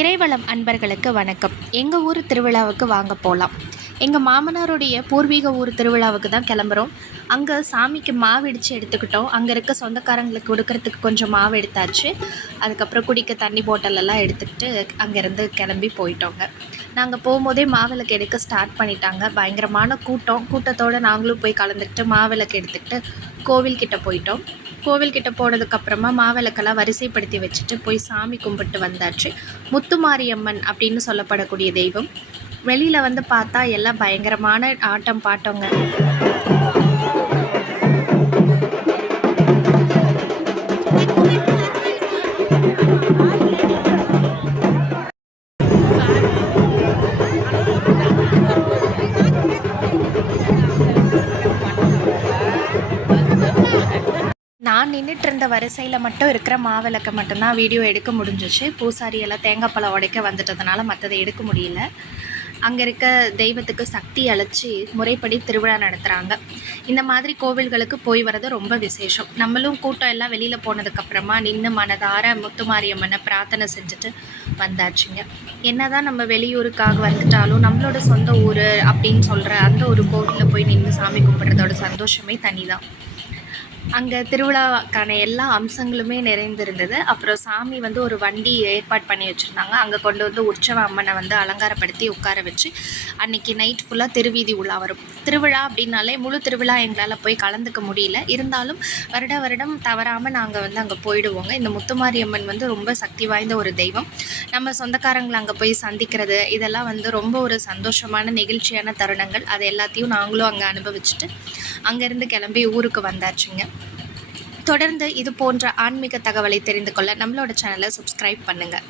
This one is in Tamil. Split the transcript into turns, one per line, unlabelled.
இறைவளம் அன்பர்களுக்கு வணக்கம். எங்கள் ஊர் திருவிழாவுக்கு வாங்க போகலாம் எங்கள் மாமனாருடைய பூர்வீக ஊர் திருவிழாவுக்கு தான் கிளம்புறோம். அங்கே சாமிக்கு மாவு இடித்து எடுத்துக்கிட்டோம். அங்கே இருக்க சொந்தக்காரங்களுக்கு கொடுக்கறதுக்கு கொஞ்சம் மாவு எடுத்தாச்சு. அதுக்கப்புறம் குடிக்க தண்ணி பாட்டில் எல்லாம் எடுத்துக்கிட்டு அங்கேருந்து கிளம்பி போயிட்டோங்க. நாங்கள் போகும்போதே மாவிளக்கு எடுக்க ஸ்டார்ட் பண்ணிட்டாங்க. பயங்கரமான கூட்டம். கூட்டத்தோடு நாங்களும் போய் கலந்துக்கிட்டு மாவிளக்கு எடுத்துக்கிட்டு கோவில்கிட்ட போயிட்டோம். கோவில்கிட்ட போனதுக்கப்புறமா மாவிளக்கெல்லாம் வரிசைப்படுத்தி வச்சுட்டு போய் சாமி கும்பிட்டு வந்தாச்சு. முத்துமாரியம்மன் அப்படின்னு சொல்லப்படக்கூடிய தெய்வம். வெளியில் வந்து பார்த்தா எல்லாம் பயங்கரமான ஆட்டம் பாட்டங்க. நான் நின்றுட்டு இருந்த வரிசையில் மட்டும் இருக்கிற மாவிளக்கை மட்டும்தான் வீடியோ எடுக்க முடிஞ்சிச்சு. பூசாரி எல்லாம் தேங்காய் பழம் உடைக்க வந்துட்டதுனால மற்றதை எடுக்க முடியல. அங்கே இருக்க தெய்வத்துக்கு சக்தி அழைச்சி முறைப்படி திருவிழா நடத்துகிறாங்க இந்த மாதிரி கோவில்களுக்கு போய் வர்றது ரொம்ப விசேஷம். நம்மளும் கூட்டம் எல்லாம் வெளியில் போனதுக்கப்புறமா நின்று மனதார முத்துமாரியம்மனை பிரார்த்தனை செஞ்சுட்டு வந்தாச்சுங்க. என்னதான் நம்ம வெளியூருக்காக வந்துட்டாலும் நம்மளோட சொந்த ஊர் அப்படின்னு சொல்கிற அந்த ஒரு கோவிலில் போய் நின்று சாமி கும்பிட்றதோட சந்தோஷமே தனி தான் அங்கே திருவிழாக்கான எல்லா அம்சங்களுமே நிறைந்திருந்தது. அப்புறம் சாமி வந்து ஒரு வண்டி ஏற்பாடு பண்ணி வச்சுருந்தாங்க. அங்கே கொண்டு வந்து உற்சவ அம்மனை வந்து அலங்காரப்படுத்தி உட்கார வச்சு அன்னைக்கு நைட் ஃபுல்லாக திருவீதி உலா வரும். திருவிழா அப்படின்னாலே முழு திருவிழா எங்களால் போய் கலந்துக்க முடியல. இருந்தாலும் வருட வருடம் தவறாமல் நாங்கள் வந்து அங்கே போயிடுவோங்க. இந்த முத்துமாரியம்மன் வந்து ரொம்ப சக்தி வாய்ந்த ஒரு தெய்வம். நம்ம சொந்தக்காரங்களை அங்கே போய் சந்திக்கிறது இதெல்லாம் வந்து ரொம்ப ஒரு சந்தோஷமான நெகிழ்ச்சியான தருணங்கள். அது எல்லாத்தையும் நாங்களும் அங்கே அனுபவிச்சுட்டு அங்கேருந்து கிளம்பி ஊருக்கு வந்தாச்சுங்க. தொடர்ந்து இது போன்ற ஆன்மீக தகவலை தெரிந்து கொள்ள நம்மளோட சேனலை சப்ஸ்கிரைப் பண்ணுங்கள்